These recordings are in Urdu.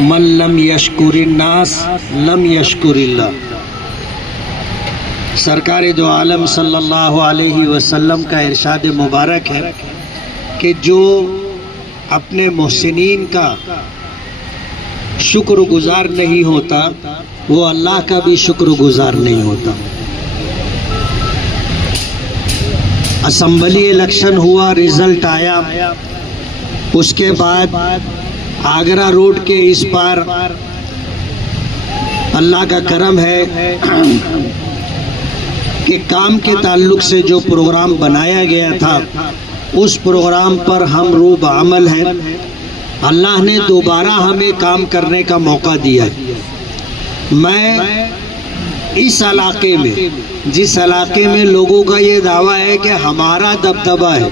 من لم یشکر الناس لم یشکر اللہ۔ سرکار دو عالم صلی اللہ علیہ وسلم کا ارشاد مبارک ہے کہ جو اپنے محسنین کا شکر گزار نہیں ہوتا وہ اللہ کا بھی شکر گزار نہیں ہوتا۔ اسمبلی الیکشن ہوا، رزلٹ آیا، اس کے بعد آگرہ روڈ کے اس پار اللہ کا کرم ہے کہ کام کے تعلق سے جو پروگرام بنایا گیا تھا اس پروگرام پر ہم روب عمل ہیں۔ اللہ نے دوبارہ ہمیں کام کرنے کا موقع دیا ہے۔ میں اس علاقے میں، جس علاقے میں لوگوں کا یہ دعویٰ ہے کہ ہمارا دبدبہ ہے،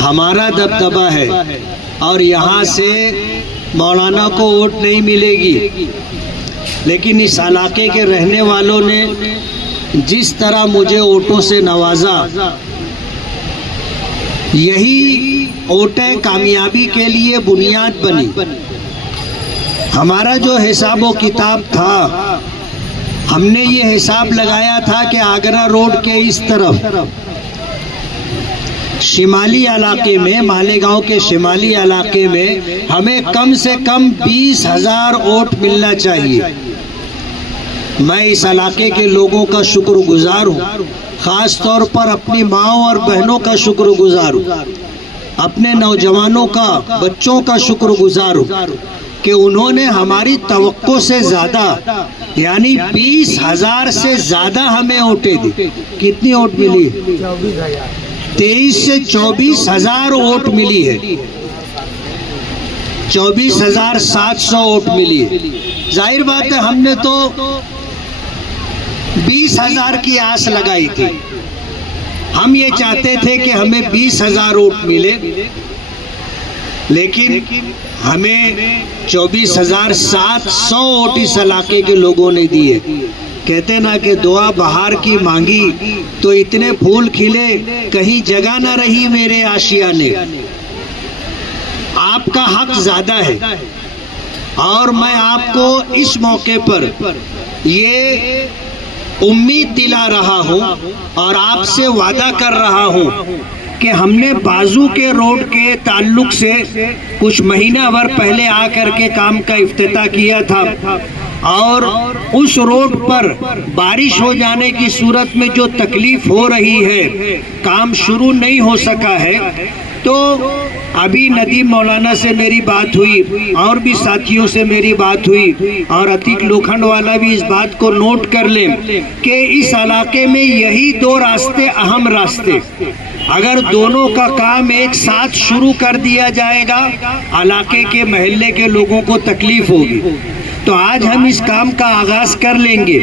ہمارا دبدبہ ہے اور یہاں سے مولانا کو ووٹ نہیں ملے گی، لیکن اس علاقے کے رہنے والوں نے جس طرح مجھے ووٹوں سے نوازا، یہی ووٹیں کامیابی کے لیے بنیاد بنی۔ ہمارا جو حساب و کتاب تھا، ہم نے یہ حساب لگایا تھا کہ آگرہ روڈ کے اس طرف شمالی علاقے میں، مالیگاؤں کے شمالی علاقے میں ہمیں کم سے کم 20,000 ووٹ ملنا چاہیے۔ میں اس علاقے کے لوگوں کا شکر گزار ہوں، خاص طور پر اپنی ماؤں اور بہنوں کا شکر گزار ہوں، اپنے نوجوانوں کا، بچوں کا شکر گزار ہوں کہ انہوں نے ہماری توقع سے زیادہ، یعنی 20,000 سے زیادہ ہمیں ووٹیں دی۔ کتنی ووٹ ملی؟ 23 سے 24,000 ووٹ ملی ہے، 24,700 ووٹ ملی ہے۔ ظاہر بات ہے ہم نے تو 20,000 کی آس لگائی تھی، ہم یہ چاہتے تھے کہ ہمیں 20,000 ووٹ ملے، لیکن ہمیں 24,700 ووٹ اس علاقے کے لوگوں نے دیے۔ کہتے نا کہ دعا بہار کی مانگی تو اتنے پھول کھلے، کہیں جگہ نہ رہی میرے آشیانے۔ آپ کا حق زیادہ ہے اور میں آپ کو اس موقع پر یہ امید دلا رہا ہوں اور آپ سے وعدہ کر رہا ہوں کہ ہم نے بازو کے روڈ کے تعلق سے کچھ مہینہ بھر پہلے آ کر کے کام کا افتتاح کیا تھا، اور اس روڈ پر بارش ہو جانے کی صورت میں جو تکلیف ہو رہی ہے، کام شروع نہیں ہو سکا ہے، تو ابھی ندیم مولانا سے میری بات ہوئی اور بھی ساتھیوں سے میری بات ہوئی، اور عتیق لوکھنڈ والا بھی اس بات کو نوٹ کر لیں کہ اس علاقے میں یہی دو راستے، اہم راستے، اگر دونوں کا کام ایک ساتھ شروع کر دیا جائے گا علاقے کے محلے کے لوگوں کو تکلیف ہوگی۔ تو آج ہم اس کام کا آغاز کر لیں گے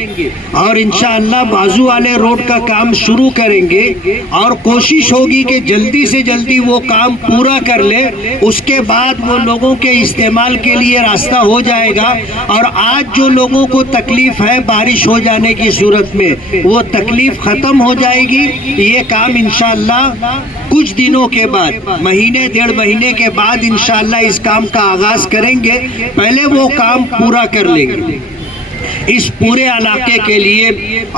اور انشاءاللہ بازو والے روڈ کا کام شروع کریں گے، اور کوشش ہوگی کہ جلدی سے جلدی وہ کام پورا کر لے، اس کے بعد وہ لوگوں کے استعمال کے لیے راستہ ہو جائے گا، اور آج جو لوگوں کو تکلیف ہے بارش ہو جانے کی صورت میں وہ تکلیف ختم ہو جائے گی۔ یہ کام انشاءاللہ کچھ دنوں کے بعد، مہینے 1.5 مہینے کے بعد انشاءاللہ اس کام کا آغاز کریں گے۔ پہلے وہ کام پورا کر لیں گے۔ اس پورے علاقے کے لیے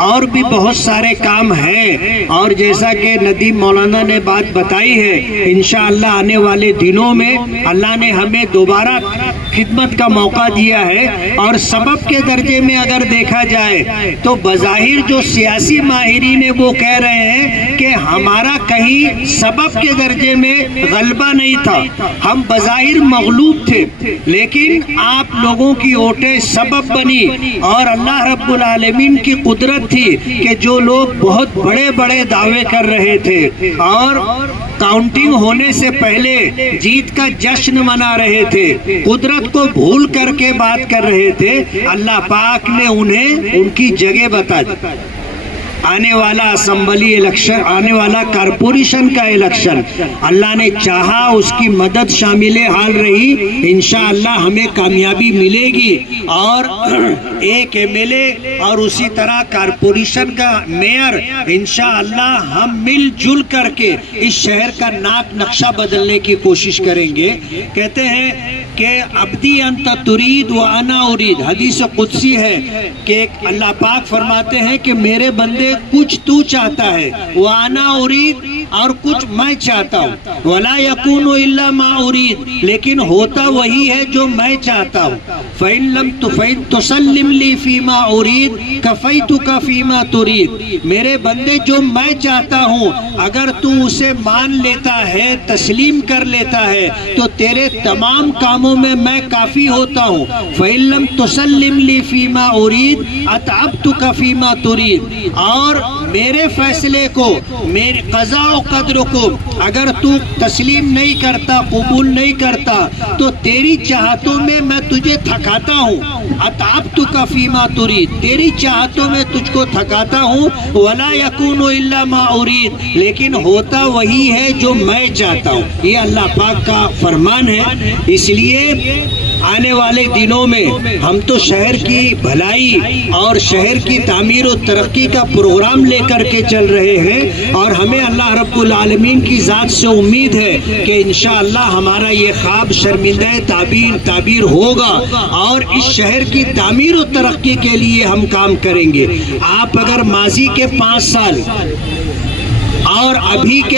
اور بھی بہت سارے کام ہیں، اور جیسا کہ ندیم مولانا نے بات بتائی ہے، انشاءاللہ آنے والے دنوں میں اللہ نے ہمیں دوبارہ خدمت کا موقع دیا ہے، اور سبب کے درجے میں اگر دیکھا جائے تو بظاہر جو سیاسی ماہرین وہ کہہ رہے ہیں کہ ہمارا کہیں سبب کے درجے میں غلبہ نہیں تھا، ہم بظاہر مغلوب تھے، لیکن آپ لوگوں کی ووٹیں سبب بنی، اور اللہ رب العالمین کی قدرت تھی کہ جو لوگ بہت بڑے بڑے دعوے کر رہے تھے اور کاؤنٹنگ ہونے سے پہلے جیت کا جشن منا رہے تھے، قدرت کو بھول کر کے بات کر رہے تھے، اللہ پاک نے انہیں ان کی جگہ بتا دی۔ آنے والا اسمبلی الیکشن، آنے والا کارپوریشن کا الیکشن اللہ نے چاہا، اس کی مدد شامل حال رہی، انشاءاللہ ہمیں کامیابی ملے گی، اور ایک MLA اور اسی طرح کارپوریشن کا میئر انشاءاللہ ہم مل جل کر کے اس شہر کا نقشہ بدلنے کی کوشش کریں گے۔ کہتے ہیں کہ عبدی انت ترید و انا ارید، حدیث قدسی ہے کہ اللہ پاک فرماتے ہیں کہ میرے بندے کچھ تو چاہتا ہے، وانا ارید اور کچھ میں چاہتا ہوں، ولا یکون الا ما ارید، لیکن ہوتا وہی ہے جو میں چاہتا ہوں، فإن لم تسلم لی فیما ارید کفیتک فیما ترید، میرے بندے جو میں چاہتا ہوں اگر تو اسے مان لیتا ہے، تسلیم کر لیتا ہے، تو تیرے تمام کاموں میں میں کافی ہوتا ہوں، فإن لم تسلم لی فیما ارید اتعبتک فیما ترید، اور میرے فیصلے کو، میری قضاء و قدر کو اگر تو تسلیم نہیں کرتا، قبول نہیں کرتا، تو تیری چاہتوں میں میں تجھے تھکاتا ہوں، اتعبتک فیما ترید، تیری چاہتوں میں تجھ کو تھکاتا ہوں، ولا یکون الا ما ارید، لیکن ہوتا وہی ہے جو میں چاہتا ہوں۔ یہ اللہ پاک کا فرمان ہے۔ اس لیے آنے والے دنوں میں ہم تو شہر کی بھلائی اور شہر کی تعمیر و ترقی کا پروگرام لے کر کے چل رہے ہیں، اور ہمیں اللہ رب العالمین کی ذات سے امید ہے کہ انشاءاللہ ہمارا یہ خواب شرمندہ تعبیر ہوگا، اور اس شہر کی تعمیر و ترقی کے لیے ہم کام کریں گے۔ آپ اگر ماضی کے 5 سال اور ابھی کے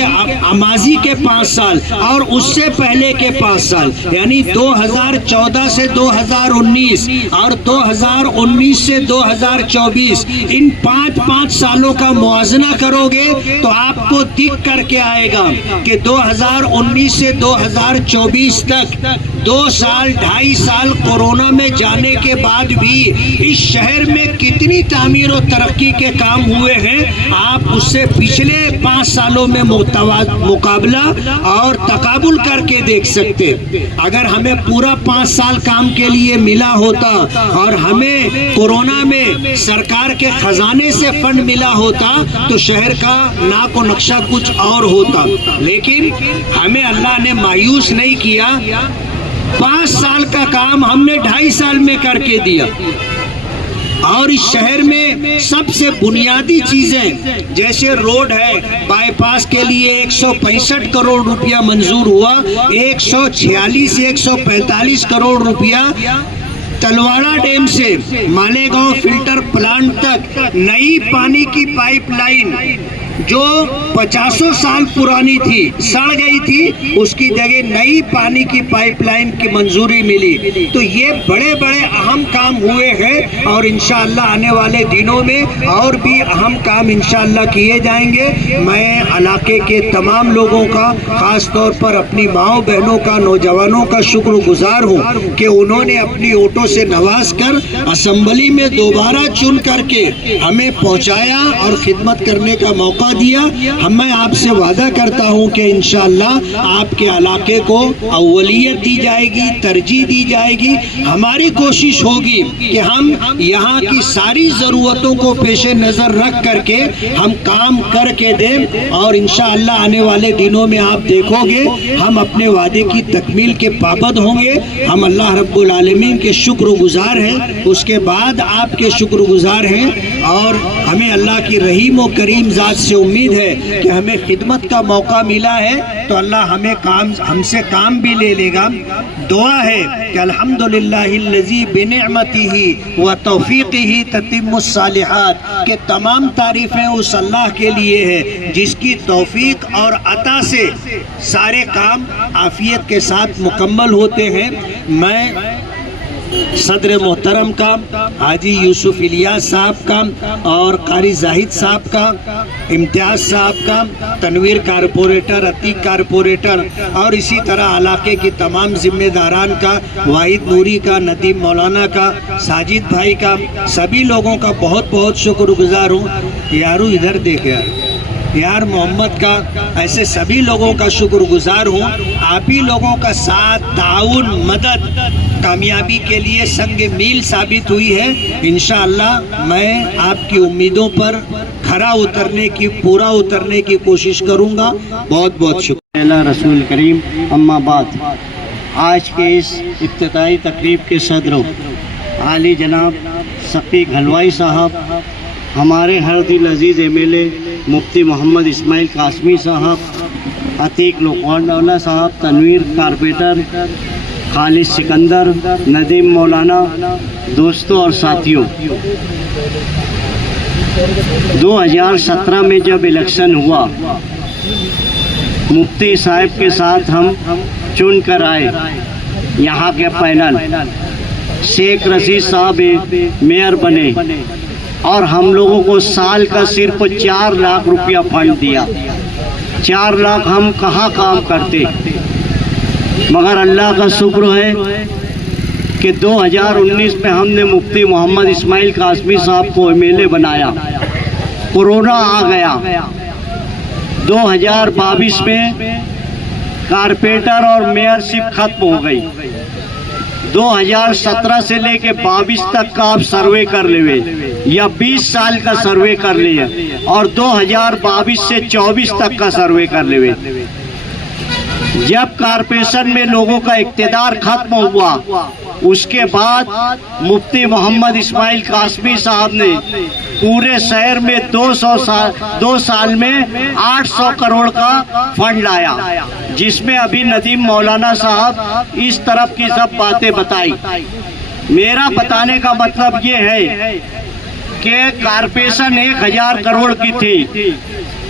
ماضی کے 5 سال اور اس سے پہلے کے 5 سال یعنی 2014 سے 2019 اور 2019 سے 2024 ان 5 سالوں کا موازنہ کرو گے تو آپ کو دکھ کر کے آئے گا کہ 2019 سے 2024 تک 2 سال 2.5 سال کورونا میں جانے کے بعد بھی اس شہر میں کتنی تعمیر و ترقی کے کام ہوئے ہیں، آپ اس سے پچھلے 5 سالوں میں مقابلہ اور تقابل کر کے دیکھ سکتے۔ اگر ہمیں پورا 5 سال کام کے لیے ملا ہوتا اور ہمیں کورونا میں سرکار کے خزانے سے فنڈ ملا ہوتا تو شہر کا ناک و نقشہ کچھ اور ہوتا، لیکن ہمیں اللہ نے مایوس نہیں کیا۔ 5 سال کا کام ہم نے 2.5 سال میں کر کے دیا، اور اس شہر میں سب سے بنیادی چیزیں جیسے روڈ ہے، بائی پاس کے لیے 165 کروڑ روپیہ منظور ہوا، 146 145 کروڑ روپیہ تلواڑہ ڈیم سے مالیگاؤں فلٹر پلانٹ تک نئی پانی کی پائپ لائن جو 50 سال پرانی تھی، سڑ گئی تھی، اس کی جگہ نئی پانی کی پائپ لائن کی منظوری ملی۔ تو یہ بڑے بڑے اہم کام ہوئے ہیں، اور انشاءاللہ آنے والے دنوں میں اور بھی اہم کام انشاءاللہ کیے جائیں گے۔ میں علاقے کے تمام لوگوں کا، خاص طور پر اپنی ماؤں بہنوں کا، نوجوانوں کا شکر گزار ہوں کہ انہوں نے اپنی ووٹوں سے نواز کر اسمبلی میں دوبارہ چن کر کے ہمیں پہنچایا اور خدمت کرنے کا موقع دیا۔ میں آپ سے وعدہ کرتا ہوں کہ انشاءاللہ آپ کے علاقے کو اولیت دی جائے گی، ترجیح دی جائے گی۔ ہماری کوشش ہوگی کہ ہم یہاں کی ساری ضرورتوں کو پیش نظر رکھ کر کے ہم کام کر کے دیں، اور انشاءاللہ آنے والے دنوں میں آپ دیکھو گے ہم اپنے وعدے کی تکمیل کے پابند ہوں گے۔ ہم اللہ رب العالمین کے شکر گزار ہیں، اس کے بعد آپ کے شکر گزار ہیں، اور ہمیں اللہ کی رحیم و کریم ذات سے امید ہے کہ ہمیں خدمت کا موقع ملا ہے تو اللہ ہم سے کام بھی لے لے گا۔ دعا ہے کہ الحمدللہ الذی بنعمتہ و توفیقہ تتم الصالحات، کہ تمام تعریفیں اس اللہ کے لیے ہے جس کی توفیق اور عطا سے سارے کام عافیت کے ساتھ مکمل ہوتے ہیں۔ میں صدر محترم کا، حاجی یوسف الیاس صاحب کا، اور قاری زاہد صاحب کا، امتیاز صاحب کا، تنویر کارپوریٹر، عتیق کارپوریٹر، اور اسی طرح علاقے کی تمام ذمہ داران کا، واحد نوری کا، ندیم مولانا کا، ساجد بھائی کا، سبھی لوگوں کا بہت بہت شکر گزار ہوں۔ یارو ادھر دیکھ یار محمد کا، ایسے سبھی لوگوں کا شکر گزار ہوں۔ آپ ہی لوگوں کا ساتھ، تعاون، مدد کامیابی کے لیے سنگ میل ثابت ہوئی ہے۔ انشاءاللہ میں آپ کی امیدوں پر کھرا پورا اترنے کی کوشش کروں گا۔ بہت بہت شکریہ۔ رسول کریم، اما بعد، آج کے اس افتتاحی تقریب کے صدر عالی جناب سقی گھلوائی صاحب، ہمارے ہر دل عزیز MLA مفتی محمد اسماعیل قاسمی صاحب، عتیق لقمان ڈولہ صاحب، تنویر کارپوریٹر، خالد سکندر، ندیم مولانا، دوستوں اور ساتھیوں، 2017 میں جب الیکشن ہوا، مفتی صاحب کے ساتھ ہم چن کر آئے، یہاں کے پینل شیخ رشید صاحب میئر بنے اور ہم لوگوں کو سال کا صرف 4 لاکھ روپیہ فنڈ دیا۔ 4 لاکھ ہم کہاں کام کرتے، مگر اللہ کا شکر ہے کہ 2019 میں ہم نے مفتی محمد اسماعیل قاسمی صاحب کو MLA بنایا۔ کورونا آ گیا، 2022 میں کارپوریٹر اور میئر شپ ختم ہو گئی۔ 2017 سے لے کے 22 تک کا آپ سروے کر لے یا 20 سال کا سروے کر لے اور 2022 سے 24 تک کا سروے کر لے۔ جب کارپوریشن میں لوگوں کا اقتدار ختم ہوا، اس کے بعد مفتی محمد اسماعیل قاسمی صاحب نے پورے شہر میں 2 سال میں 800 کروڑ کا فنڈ لایا، جس میں ابھی ندیم مولانا صاحب اس طرف کی سب باتیں بتائی۔ میرا بتانے کا مطلب یہ ہے کہ کارپوریشن 1000 کروڑ کی تھی،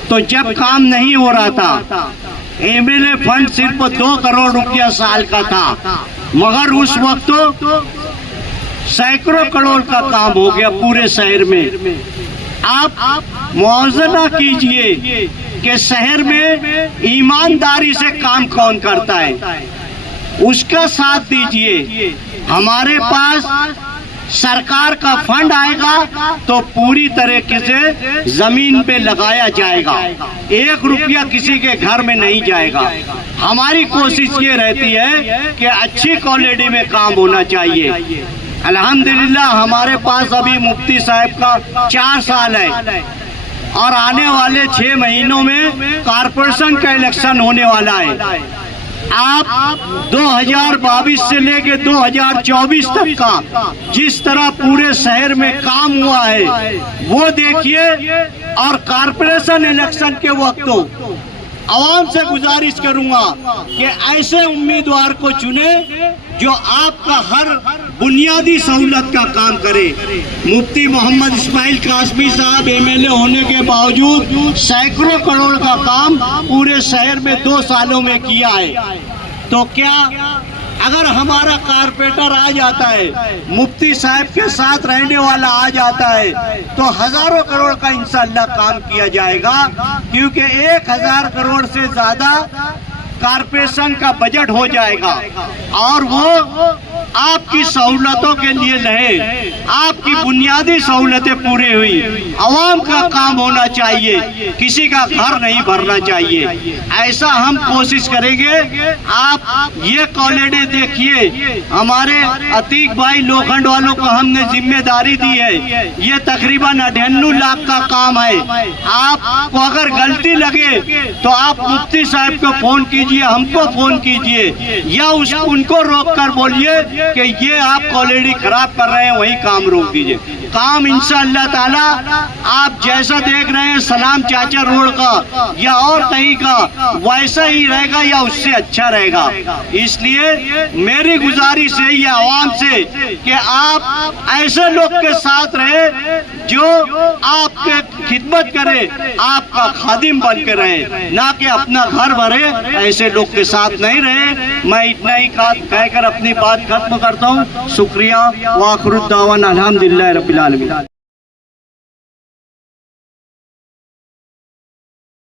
تو جب کام نہیں ہو رہا تھا MLA فنڈ صرف 2 کروڑ روپیہ سال کا تھا، مگر اس وقت سینکڑوں کروڑ کا کام ہو گیا پورے شہر میں۔ آپ موازنہ کیجئے کہ شہر میں ایمانداری سے کام کون کرتا ہے، اس کا ساتھ دیجئے۔ ہمارے پاس سرکار کا فنڈ آئے گا تو پوری طریقے سے زمین پہ لگایا جائے گا، 1 روپیہ کسی کے گھر میں نہیں جائے گا۔ ہماری کوشش یہ رہتی ہے کہ اچھی کوالٹی میں کام ہونا چاہیے۔ الحمدللہ ہمارے پاس ابھی مفتی صاحب کا 4 سال ہے اور آنے والے 6 مہینوں میں کارپوریشن کا الیکشن ہونے والا ہے۔ آپ 2022 سے لے کے 2024 تک کا جس طرح پورے شہر میں کام ہوا ہے وہ دیکھیے، اور کارپوریشن الیکشن کے وقت عوام سے گزارش کروں گا کہ ایسے امیدوار کو چنیں جو آپ کا ہر بنیادی سہولت کا کام کرے۔ مفتی محمد اسماعیل قاسمی صاحب MLA ہونے کے باوجود سینکڑوں کروڑ کا کام پورے شہر میں 2 سالوں میں کیا ہے، تو کیا اگر ہمارا کارپوریٹر آ جاتا ہے، مفتی صاحب کے ساتھ رہنے والا آ جاتا ہے، تو ہزاروں کروڑ کا انشاءاللہ کام کیا جائے گا، کیونکہ 1000 کروڑ سے زیادہ کارپوریشن کا بجٹ ہو جائے گا، اور وہ آپ کی سہولتوں کے لیے رہے، آپ کی بنیادی سہولتیں پوری ہوئی۔ عوام کا کام ہونا چاہیے، کسی کا گھر نہیں بھرنا چاہیے، ایسا ہم کوشش کریں گے۔ آپ یہ کوالٹی دیکھیے، ہمارے عتیق بھائی لوکھنڈ والوں کو ہم نے ذمہ داری دی ہے، یہ تقریباً 98 لاکھ کا کام ہے۔ آپ کو اگر غلطی لگے تو آپ مفتی صاحب کو فون کیجئے، ہم کو فون کیجئے، یا ان کو روک کر بولیے کہ یہ آپ کوالٹی خراب کر رہے ہیں، وہی کام روک دیجئے۔ کام انشاءاللہ تعالی آپ جیسا دیکھ رہے ہیں سلام چاچا روڈ کا یا اور کہیں کا، ویسا ہی رہے گا یا اس سے اچھا رہے گا۔ اس لیے میری گزارش ہے یہ عوام سے کہ آپ ایسے لوگ کے ساتھ رہے جو آپ کے خدمت کرے، آپ کا خادم بن کے رہے، نہ کہ اپنا گھر بھرے۔ ایسے لوگ کے ساتھ نہیں رہے۔ میں اتنا ہی کہہ کر اپنی بات ختم کرتا ہوں۔ شکریہ، وآخر الدعوانا الحمدللہ رب العالمین۔